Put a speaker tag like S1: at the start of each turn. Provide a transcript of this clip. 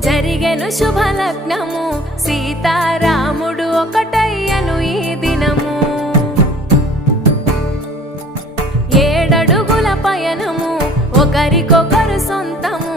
S1: జరిగెను శుభలగ్నము. సీతారాముడు ఒకటయ్యను ఈ దినము. ఏడడుగుల పయనము. ఒకరికొకరు సొంతము.